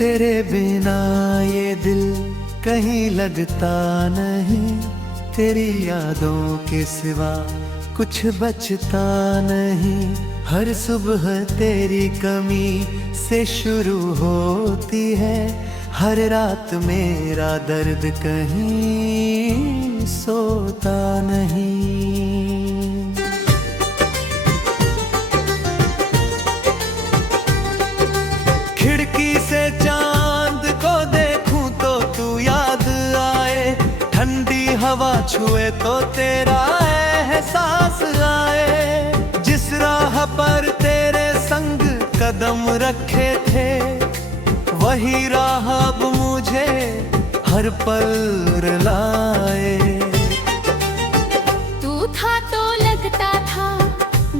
तेरे बिना ये दिल कहीं लगता नहीं, तेरी यादों के सिवा कुछ बचता नहीं। हर सुबह तेरी कमी से शुरू होती है, हर रात मेरा दर्द कहीं सोता नहीं। खिड़की से चांद को देखूं तो तू याद आए, ठंडी हवा छुए तो तेरा एहसास आए। जिस राह पर तेरे संग कदम रखे थे, वही राह अब मुझे हर पल रुलाए। तू था तो लगता था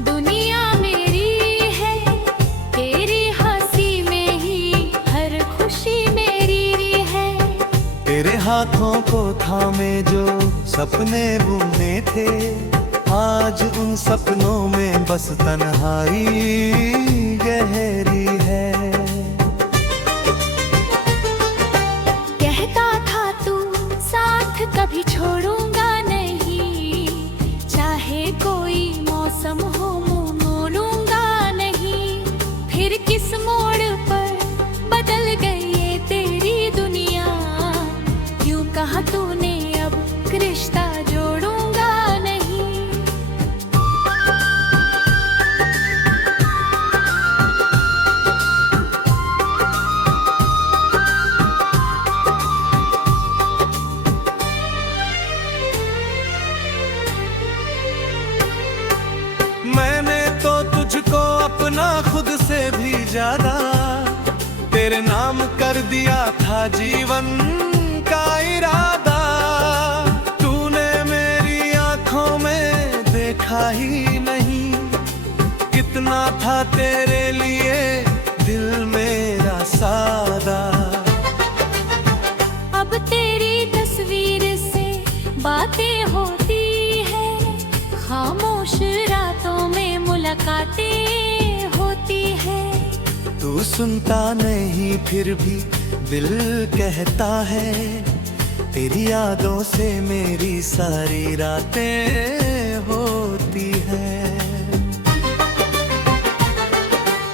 दुनिया मेरी है, तेरी हंसी में ही हर खुशी मेरी है। तेरे हाथों को थामे जो सपने बुने थे, आज उन सपनों में बस तन्हाई गहरी है। कहता था तू साथ कभी छोड़ूंगा नहीं, चाहे कोई मौसम हो मुँह मोड़ूंगा नहीं। फिर किस मोड़ पर बदल गई ये तेरी दुनिया, क्यों कहा तूने अब रिश्ता जोड़ूंगा नहीं। मैंने तो तुझको अपना खुद से भी ज्यादा तेरे नाम कर दिया था जीवन का इरादा। तूने मेरी आंखों में देखा ही नहीं, कितना था तेरे लिए दिल मेरा सादा। अब तेरी तस्वीर से बातें होती है, खामोश रातों में मुलाकातें होती है। तू सुनता नहीं फिर भी दिल कहता है, तेरी यादों से मेरी सारी रातें होती हैं।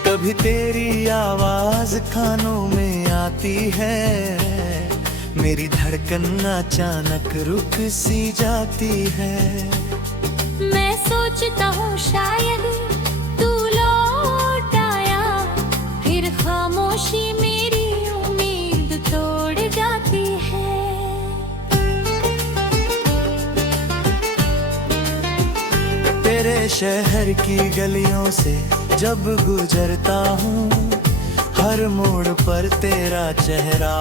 कभी तेरी आवाज कानों में आती है, मेरी धड़कन अचानक रुक सी जाती है। मैं सोचता हूँ शायद तू लौट आया, फिर खामोशी मेरी उम्मीद तोड़ जाती है। तेरे शहर की गलियों से जब गुजरता हूँ, हर मोड़ पर तेरा चेहरा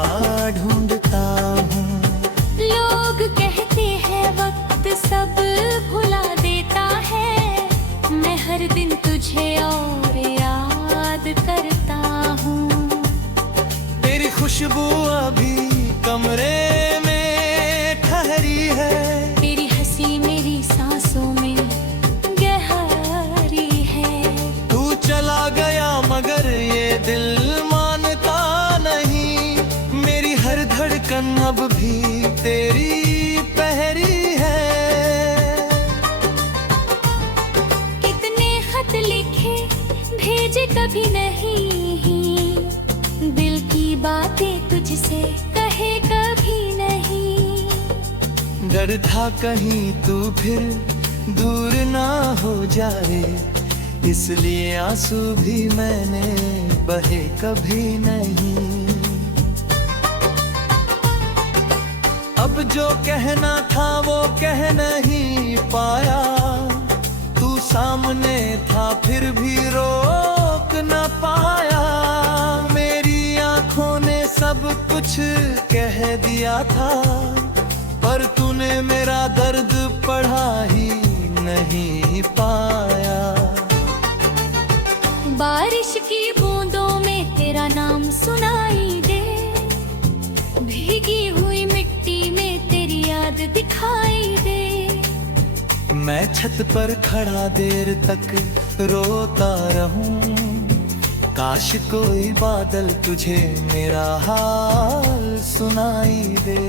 ढूंढता हूँ। लोग कहते हैं वक्त सब भुला देता है, मैं हर दिन तुझे और याद करता हूँ। तेरी खुशबू अभी कमरे में ठहरी है, तेरी हंसी मेरी सांसों में गहरी है। तू चला गया मगर ये दिल मानता नहीं, मेरी हर धड़कन अब भी तेरी पहरी है। कितने खत लिखे भेजे कभी नहीं, दिल की बातें तुझसे कहे कभी नहीं। डर था कहीं तू फिर दूर ना हो जाए, इसलिए आंसू भी मैंने बहे कभी नहीं। अब जो कहना था वो कह नहीं पाया, तू सामने था फिर भी रोक न पाया। मेरी आंखों ने सब कुछ कह दिया था, पर तूने मेरा दर्द पढ़ा ही नहीं पाया। बारिश की बूंदों में तेरा नाम सुनाई दे, भीगी हुई मिट्टी में तेरी याद दिखाई दे। मैं छत पर खड़ा देर तक रोता रहूं, काश कोई बादल तुझे मेरा हाल सुनाई दे।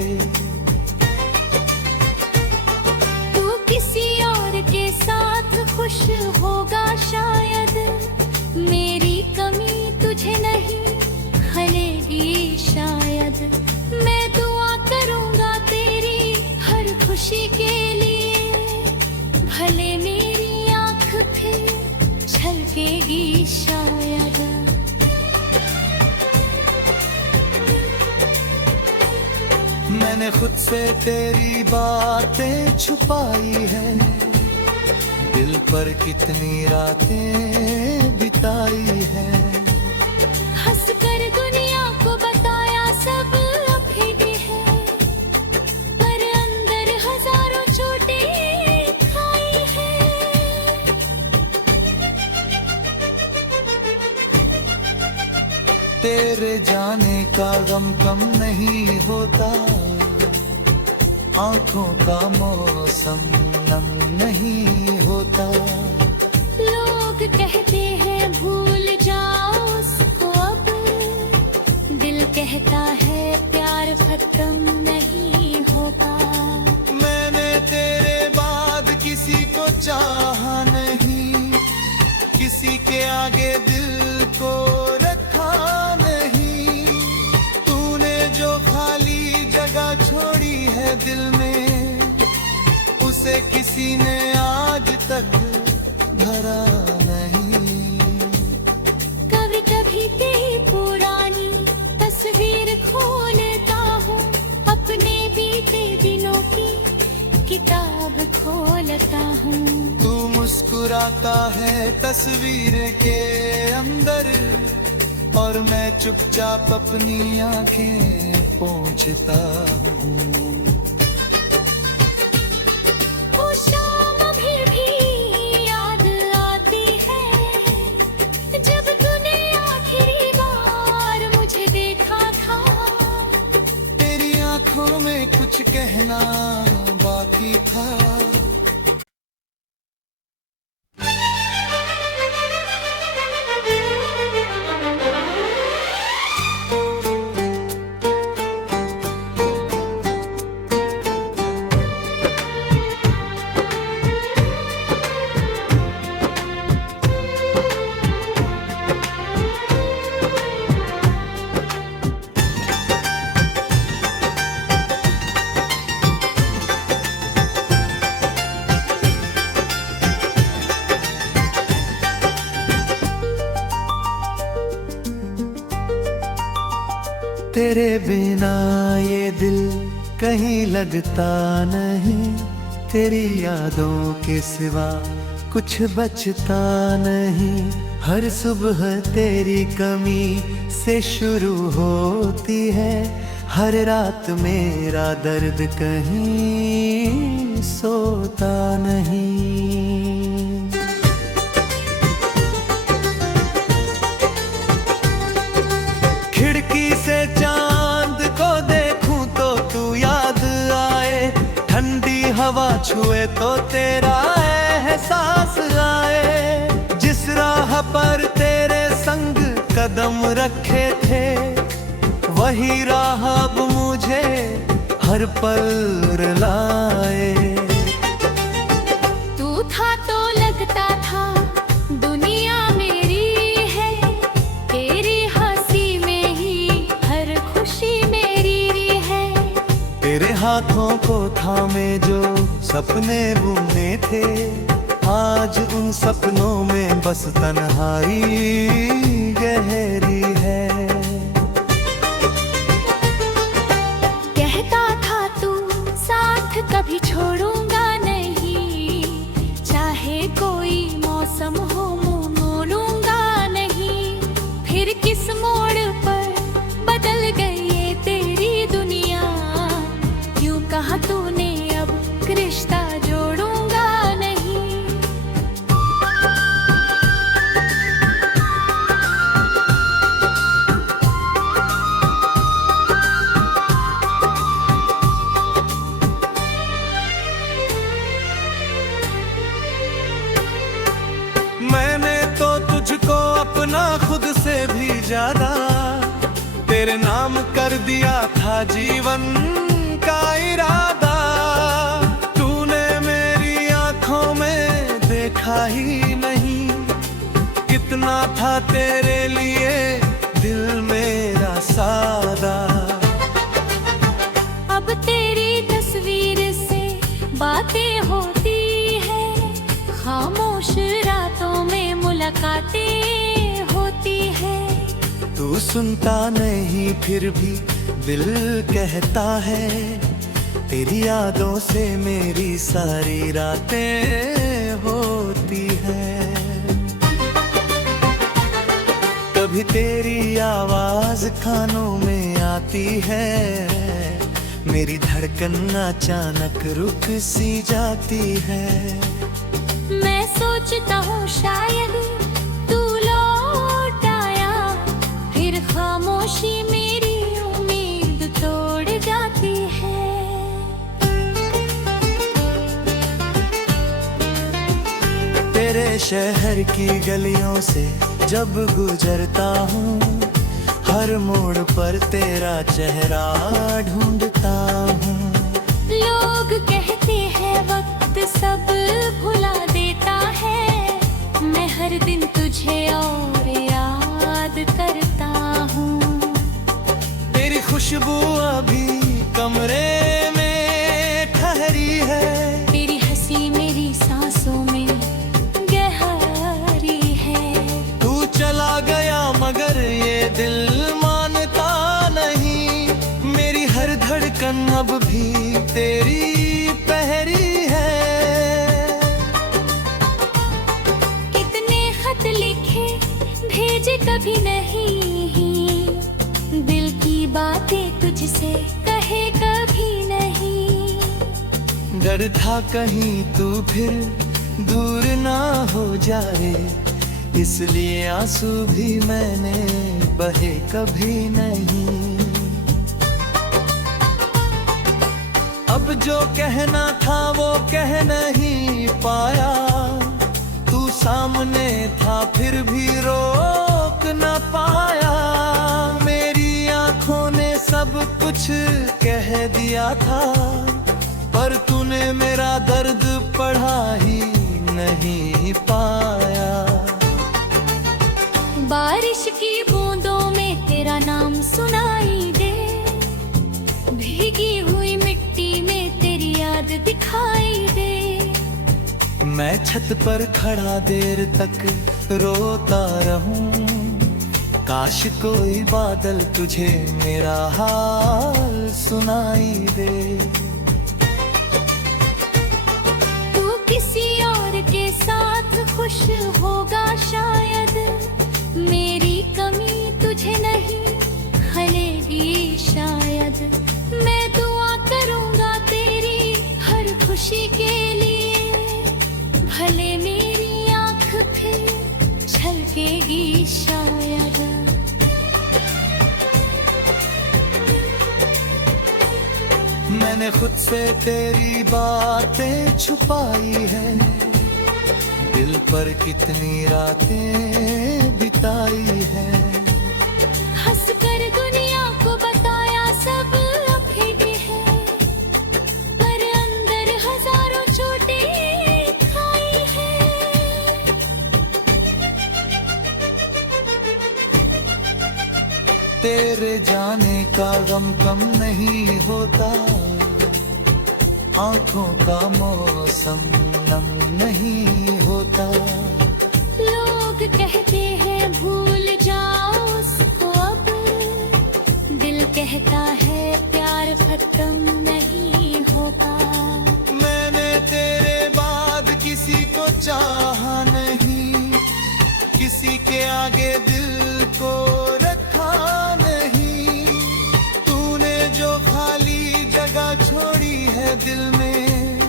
तू किसी और के साथ खुश होगा शायद, मेरी कमी तुझे नहीं खलेगी शायद। मैं दुआ करूंगा तेरी हर खुशी के लिए, भले मेरी आँख फिर छलकेगी शायद। मैंने खुद से तेरी बातें छुपाई है, दिल पर कितनी रातें बिताई है। हंस कर दुनिया को बताया सब अफीदी है, पर अंदर हजारों चोटें खाई है। तेरे जाने का गम कम नहीं होता, आंखों का मौसम नम नहीं होता। लोग कहते हैं भूल जाओ उसको अब, दिल कहता है प्यार खत्म नहीं होता। मैंने तेरे बाद किसी को चाहा नहीं, किसी के आगे दिल को रखा नहीं। तूने जो खाली जगह छोड़ी है दिल में, उसे किसी ने आज तक भरा नहीं। कभी कभी तेरी पुरानी तस्वीर खोलता हूँ, अपने बीते दिनों की किताब खोलता हूँ। तू मुस्कुराता है तस्वीर के अंदर, और मैं चुपचाप अपनी आंखें पोंछता हूँ। वो शाम अभी भी याद आती है, जब तूने आखिरी बार मुझे देखा था। तेरी आंखों में कुछ कहना बाकी था। तेरे बिना ये दिल कहीं लगता नहीं, तेरी यादों के सिवा कुछ बचता नहीं। हर सुबह तेरी कमी से शुरू होती है, हर रात मेरा दर्द कहीं सोता नहीं। खिड़की से चांद को देखूं तो तू याद आए, ठंडी हवा छुए तो तेरा एहसास आए। जिस राह पर तेरे संग कदम रखे थे, वही राह अब मुझे हर पल रुलाए। तू था तो लगता था दुनिया मेरी है, तेरी हंसी में ही हर खुशी मेरी है। तेरे हाथों को थामे जो सपने बुने थे, आज उन सपनों में बस तन्हाई गहरी है। कहता था तू साथ कभी छोड़ूंगा नहीं, चाहे कोई मौसम हो मुँह मोड़ूंगा नहीं। फिर किस मोड़ पर बदल गई ये तेरी दुनिया, क्यों कहा तूने अब रिश्ता जोड़ूंगा नहीं। मैंने तो तुझको अपना खुद से ज्यादा तेरे नाम कर दिया था जीवन का इरादा। तूने मेरी आंखों में देखा ही नहीं, कितना था तेरे लिए दिल मेरा सादा। अब तेरी तस्वीर से बातें होती है, खामोश रातों में मुलाकातें होती है। तू सुनता नहीं फिर भी दिल कहता है, तेरी यादों से मेरी सारी रातें होती है। कभी तेरी आवाज कानों में आती है, मेरी धड़कन अचानक रुक सी जाती है। मैं सोचता हूँ शायद तू लौट आया, फिर खामोशी मेरी उम्मीद तोड़ जाती है। तेरे शहर की गलियों से जब गुजरता हूँ, हर मोड़ पर तेरा चेहरा ढूंढता हूँ। लोग कहते हैं वक्त सब भुला देता है, मैं हर दिन तुझे और याद करता हूँ। तेरी खुशबू अभी कमरे में ठहरी है, तेरी हंसी मेरी सांसों में गहरी है। तू चला गया मगर ये दिल मानता नहीं, मेरी हर धड़कन अब भी तेरी पहरी है। कितने खत लिखे भेजे कभी नहीं, दिल की बातें तुझसे कहे कभी नहीं। डर था कहीं तू फिर दूर ना हो जाए, इसलिए आंसू भी मैंने बहे कभी नहीं। अब जो कहना था वो कह नहीं पाया, तू सामने था फिर भी रोक न पाया। मेरी आंखों ने सब कुछ कह दिया था, पर तूने मेरा दर्द पढ़ा ही नहीं पाया। बारिश की बूंदों में तेरा नाम सुनाई दे, भीगी हुई मिट्टी में तेरी याद दिखाई दे। मैं छत पर खड़ा देर तक रोता रहूं, काश कोई बादल तुझे मेरा हाल सुनाई दे। तू किसी और के साथ खुश होगा शायद, मेरी कमी तुझे नहीं खलेगी शायद। मैं दुआ करूंगा तेरी हर खुशी के लिए, भले मेरी आँख फिर छलकेगी शायद। मैंने खुद से तेरी बातें छुपाई है, दिल पर कितनी रातें बिताई है। हंसकर दुनिया को बताया सब अफीट है, पर अंदर हजारों चोटें खाई है। तेरे जाने का गम कम नहीं होता, आंखों का मौसम नम नहीं होता। लोग कहते हैं भूल जाओ उसको अब, दिल कहता है प्यार खत्म नहीं होता। मैंने तेरे बाद किसी को चाहा नहीं, किसी के आगे दिल को रखा नहीं। तूने जो खाली जगह छोड़ी है दिल में,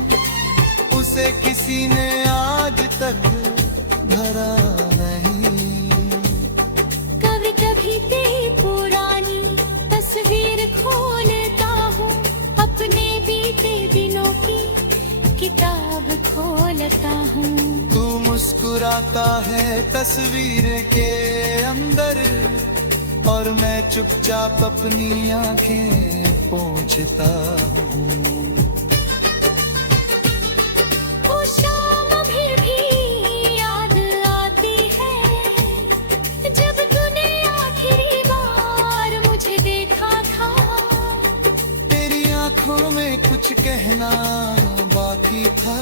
उसे किसी ने आज तक भरा नहीं। कभी कभी तेरी पुरानी तस्वीर खोलता हूँ, अपने बीते दिनों की किताब खोलता हूँ। तू मुस्कुराता है तस्वीर के अंदर, और मैं चुपचाप अपनी आंखें पोंछता हूँ। वो शाम भी याद आती है जब तूने आखिरी बार मुझे देखा था। तेरी आंखों में कुछ कहना बाकी था।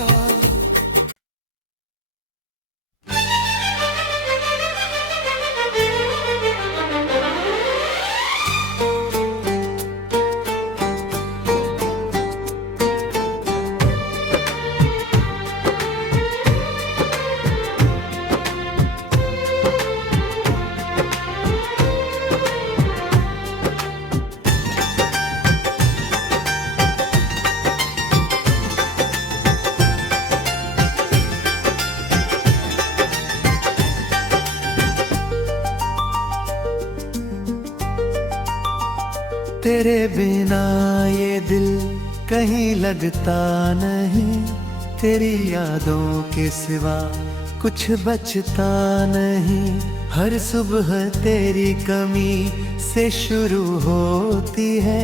तेरे बिना ये दिल कहीं लगता नहीं, तेरी यादों के सिवा कुछ बचता नहीं। हर सुबह तेरी कमी से शुरू होती है,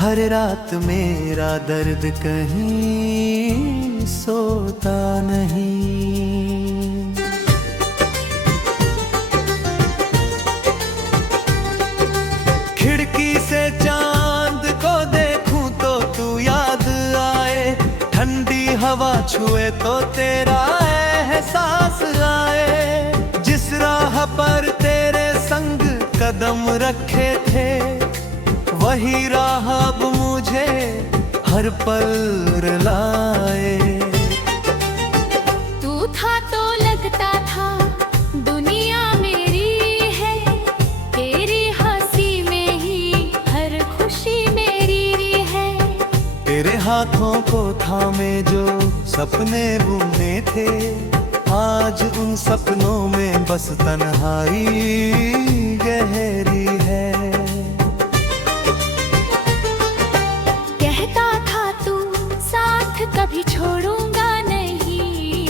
हर रात मेरा दर्द कहीं सोता नहीं। खिड़की से चांद को देखूं तो तू याद आए, ठंडी हवा छुए तो तेरा एहसास आए। जिस राह पर तेरे संग कदम रखे थे, वही राह अब मुझे हर पल रुलाए। तू था तो लगता था दुनिया मेरी है, तेरी हंसी में ही हर खुशी मेरी है। तेरे हाथों को थामे जो सपने बुने थे, आज उन सपनों में बस तन्हाई गहरी है। कहता था तू साथ कभी छोड़ूंगा नहीं,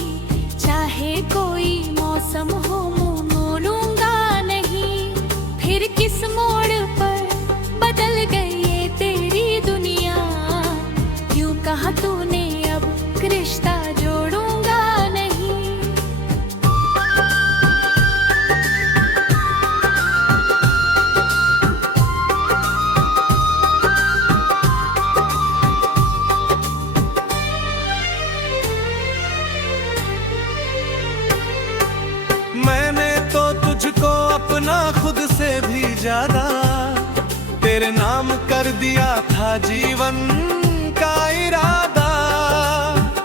चाहे कोई मौसम हो मुँह मोड़ूंगा नहीं। फिर किस मोड़ पर बदल गई ये तेरी दुनिया, क्यों कहा तूने अब रिश्ता जोड़ूंगा नहीं। मैंने तो तुझको अपना खुद से भी ज्यादा तेरे नाम कर दिया था जीवन का इरादा।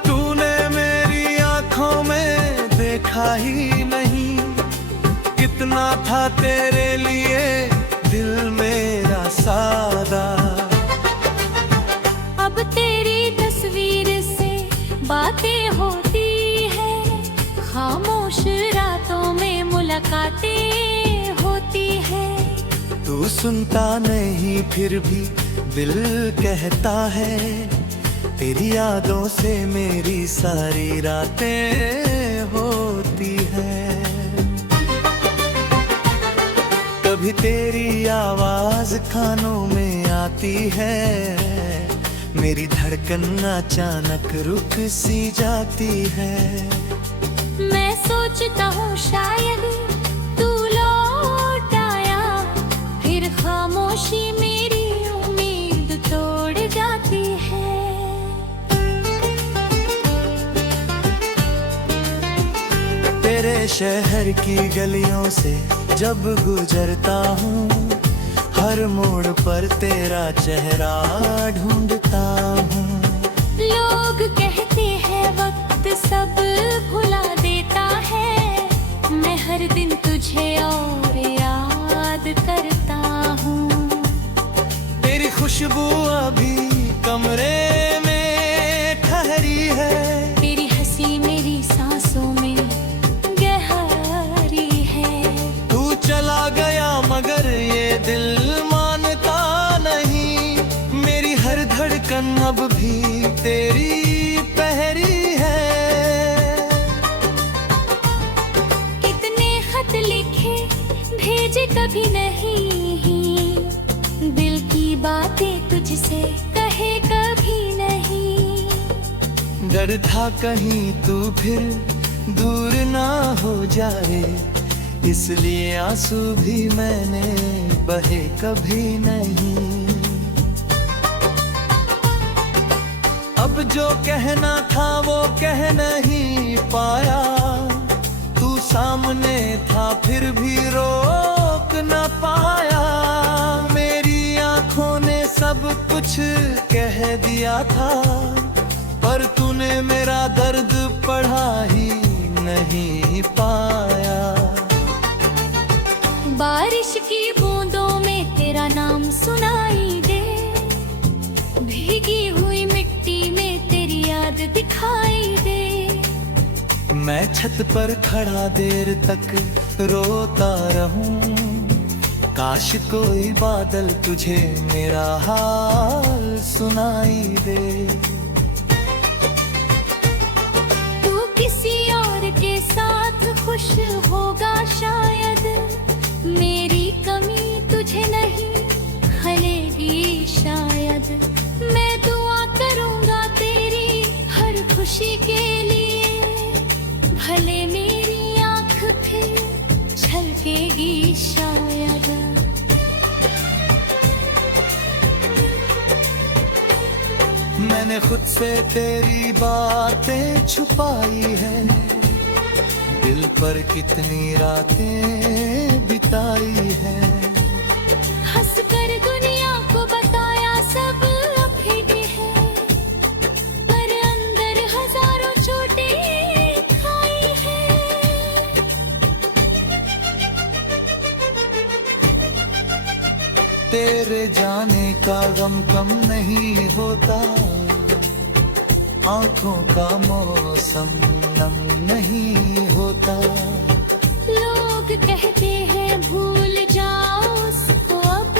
तूने मेरी आंखों में देखा ही नहीं, कितना था तेरे लिए दिल मेरा सादा। अब तेरी तस्वीर से बातें होती है, खामोश रातों में मुलाकातें होती है। तू सुनता नहीं फिर भी दिल कहता है, तेरी यादों से मेरी सारी रातें होती है। कभी तेरी आवाज कानों में आती है, मेरी धड़कन अचानक रुक सी जाती है। मैं सोचता हूँ शायद तू लौट आया, फिर खामोशी मेरी उम्मीद तोड़ जाती है। तेरे शहर की गलियों से जब गुजरता हूँ, हर मोड़ पर तेरा चेहरा ढूंढता हूँ। लोग कहते हैं वक्त सब भुला देता है, मैं हर दिन तुझे और याद करता हूँ। तेरी खुशबू अभी कमरे में ठहरी है, तेरी हंसी मेरी सांसों में गहरी है। तू चला गया मगर ये दिल मानता नहीं, मेरी हर धड़कन अब भी तेरी पहरी है। कितने खत लिखे भेजे कभी नहीं डर था कहीं तू फिर दूर ना हो जाए, इसलिए आंसू भी मैंने बहे कभी नहीं। अब जो कहना था वो कह नहीं पाया, तू सामने था फिर भी रोक न पाया। मेरी आंखों ने सब कुछ कह दिया था, पर तूने मेरा दर्द पढ़ा ही नहीं पाया। बारिश की बूंदों में तेरा नाम सुनाई दे, भीगी हुई मिट्टी में तेरी याद दिखाई दे। मैं छत पर खड़ा देर तक रोता रहूं, काश कोई बादल तुझे मेरा हाल सुनाई दे। तू किसी और के साथ खुश होगा शायद, मेरी कमी तुझे नहीं खलेगी शायद। मैं दुआ करूंगा तेरी हर खुशी के लिए, भले मेरी आँख फिर छलकेगी शायद। मैंने खुद से तेरी बातें छुपाई है, दिल पर कितनी रातें बिताई है। हंसकर दुनिया को बताया सब अफीट है, पर अंदर हजारों चोटें खाई है। तेरे जाने का गम कम नहीं होता, आंखों का मौसम नम नहीं होता। लोग कहते हैं भूल जाओ उसको अब,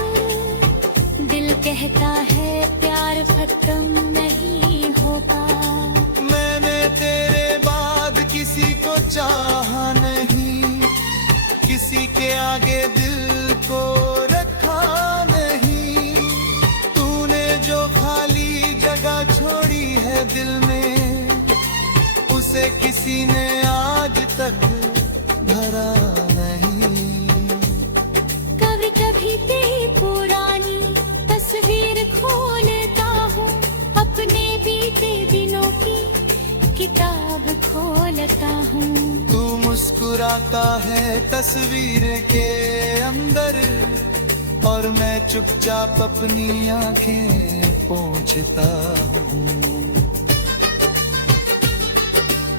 दिल कहता है प्यार खत्म नहीं होता। मैंने तेरे बाद किसी को चाहा नहीं, किसी के आगे दिल को रखा नहीं। तूने जो खाली जगह छोड़ी है दिल में, उसे किसी ने आज तक भरा नहीं। कभी कभी तेरी पुरानी तस्वीर खोलता हूँ, अपने बीते दिनों की किताब खोलता हूँ। तू मुस्कुराता है तस्वीर के अंदर, और मैं चुपचाप अपनी आंखें पोंछता हूँ।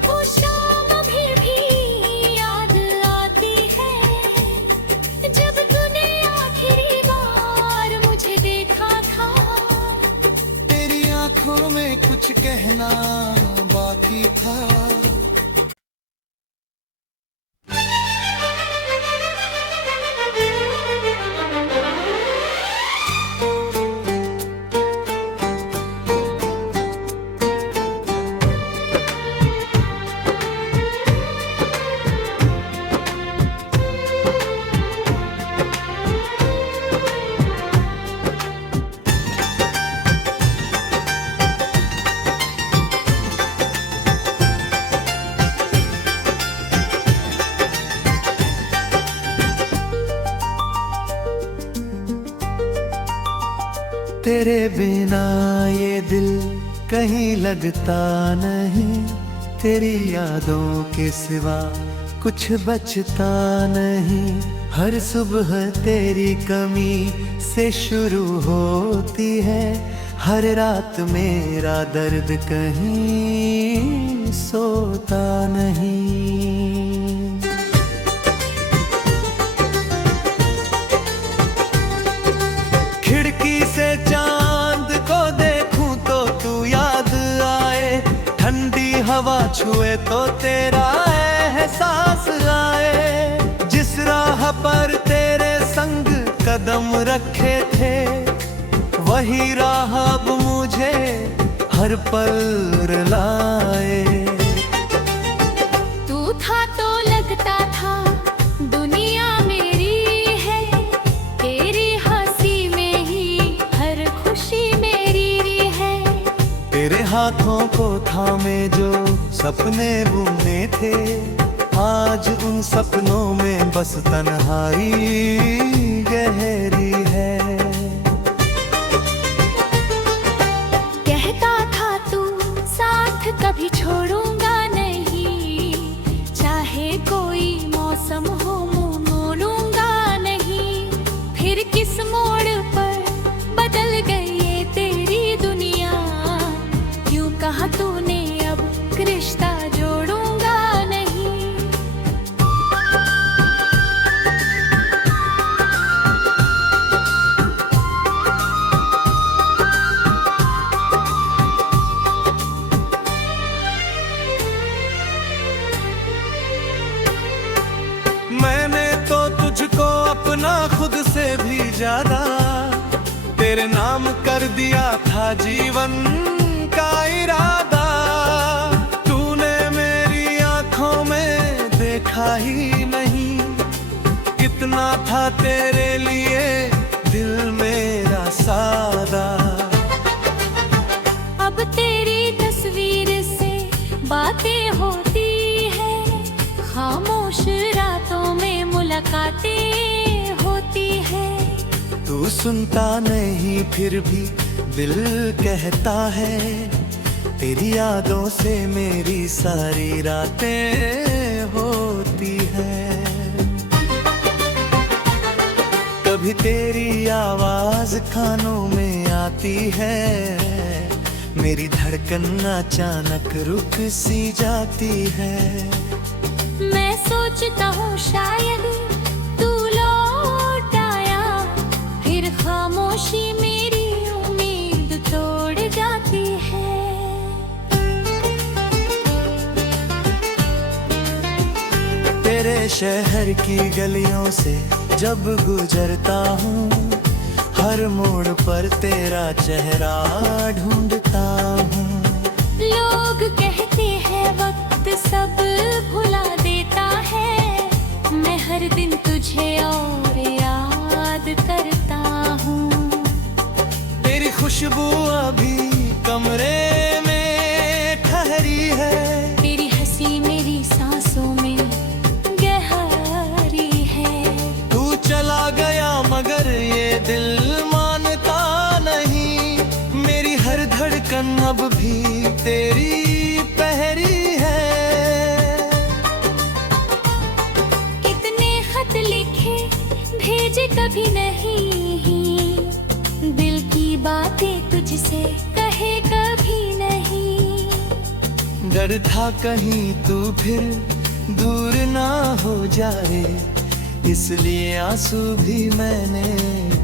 वो शाम भी याद आती है, जब तूने आखिरी बार मुझे देखा था। तेरी आंखों में कुछ कहना बाकी था। तेरे बिना ये दिल कहीं लगता नहीं, तेरी यादों के सिवा कुछ बचता नहीं। हर सुबह तेरी कमी से शुरू होती है, हर रात मेरा दर्द कहीं सोता नहीं। खिड़की से चांद को देखूं तो तू याद आए, ठंडी हवा छुए तो तेरा एहसास आए। जिस राह पर तेरे संग कदम रखे थे, वही राह अब मुझे हर पल रुलाए। तू था तो लगता था दुनिया मेरी है, तेरी हंसी में ही हर खुशी मेरी है। तेरे हाथों को थामे जो सपने बुने थे, आज उन सपनों में बस तन्हाई गहरी है। कहता था तू साथ कभी छोड़ूंगा नहीं, चाहे कोई मौसम हो मुंह मोड़ूंगा नहीं। फिर किस मोड़ पर बदल गई ये तेरी दुनिया, क्यों कहा तूने अब रिश्ता जोड़ूंगा नहीं। मैंने तो तुझको अपना खुद से भी ज्यादा तेरे नाम कर दिया था जीवन का इरादा। तूने मेरी आंखों में देखा ही नहीं, कितना था तेरे लिए दिल मेरा सादा। अब तेरी तस्वीर से बातें होती है, खामोश रातों में मुलाकातें होती है। तू सुनता नहीं फिर भी दिल कहता है, तेरी यादों से मेरी सारी रातें होती है। कभी तेरी आवाज कानों में आती है, मेरी धड़कन अचानक रुक सी जाती है। मैं सोचता हूँ शायद तू लौट आया, फिर खामोशी मेरी उम्मीद तोड़ जाती है। तेरे शहर की गलियों से जब गुजरता हूँ, हर मोड़ पर तेरा चेहरा ढूंढता हूँ। लोग कहते हैं वक्त सब भुला देता है, मैं हर दिन तुझे और याद करता हूँ। तेरी खुशबू अभी कमरे में ठहरी है, तेरी हंसी मेरी सांसों में गहरी है। तू चला गया मगर ये दिल मानता नहीं, मेरी हर धड़कन अब भी तेरी पहरी है। कितने खत लिखे भेजे कभी नहीं, दिल की बातें तुझसे कहे कभी नहीं। डर था कहीं तू फिर दूर ना हो जाए, इसलिए आंसू भी मैंने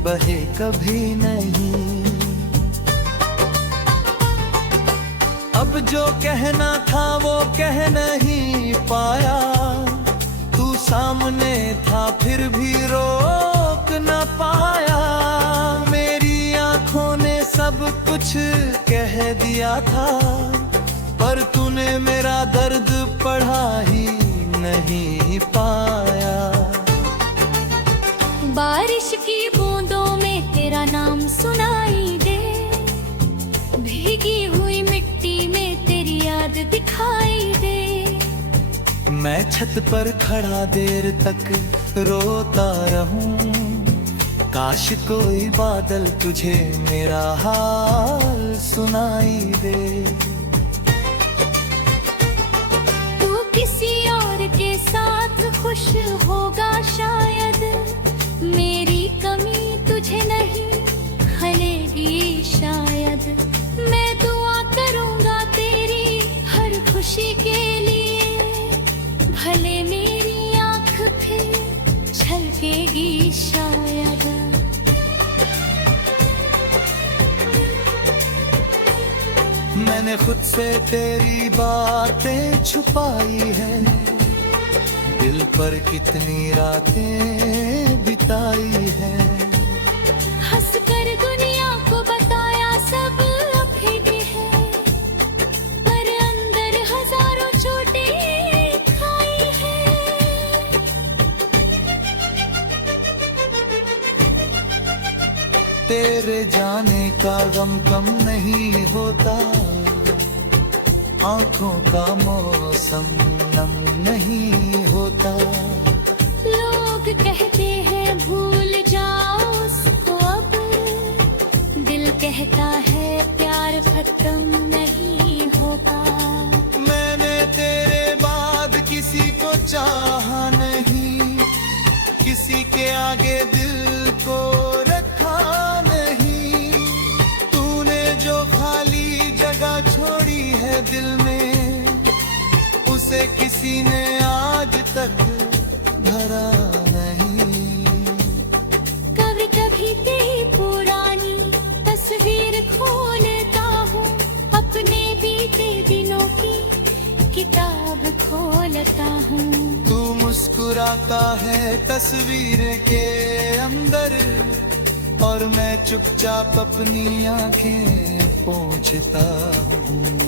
बहे कभी नहीं। अब जो कहना था वो कह नहीं पाया, तू सामने था फिर भी रोक न पाया। मेरी आंखों ने सब कुछ कह दिया था, पर तूने मेरा दर्द पढ़ा ही नहीं पाया। बारिश की बूंदों में तेरा नाम सुनाई दे, भीगी हुई मिट्टी में तेरी याद दिखाई दे। मैं छत पर खड़ा देर तक रोता रहूं, काश कोई बादल तुझे मेरा हाल सुनाई दे। तू किसी और के साथ खुश होगा शायद, मेरी कमी तुझे नहीं खलेगी शायद। मैं दुआ करूंगा तेरी हर खुशी के लिए, भले मेरी आंख फिर छलकेगी शायद। मैंने खुद से तेरी बातें छुपाई है, दिल पर कितनी रातें बिताई है। हंसकर दुनिया को बताया सब अफीदी है, पर अंदर हजारों चोटें खाई है। तेरे जाने का गम कम नहीं होता, आंखों का मौसम नम नहीं होता। लोग कहते हैं भूल जाओ उसको अब, दिल कहता है प्यार खत्म नहीं होता। मैंने तेरे बाद किसी को चाहा नहीं, किसी के आगे दिल को रखा नहीं। तूने जो खाली जगह छोड़ी है दिल में, उसे किसी ने आज तक भरा नहीं। कभी कभी तेरी पुरानी तस्वीर खोलता हूँ, अपने बीते दिनों की किताब खोलता हूँ। तू मुस्कुराता है तस्वीर के अंदर, और मैं चुपचाप अपनी आंखें पोंछता हूँ।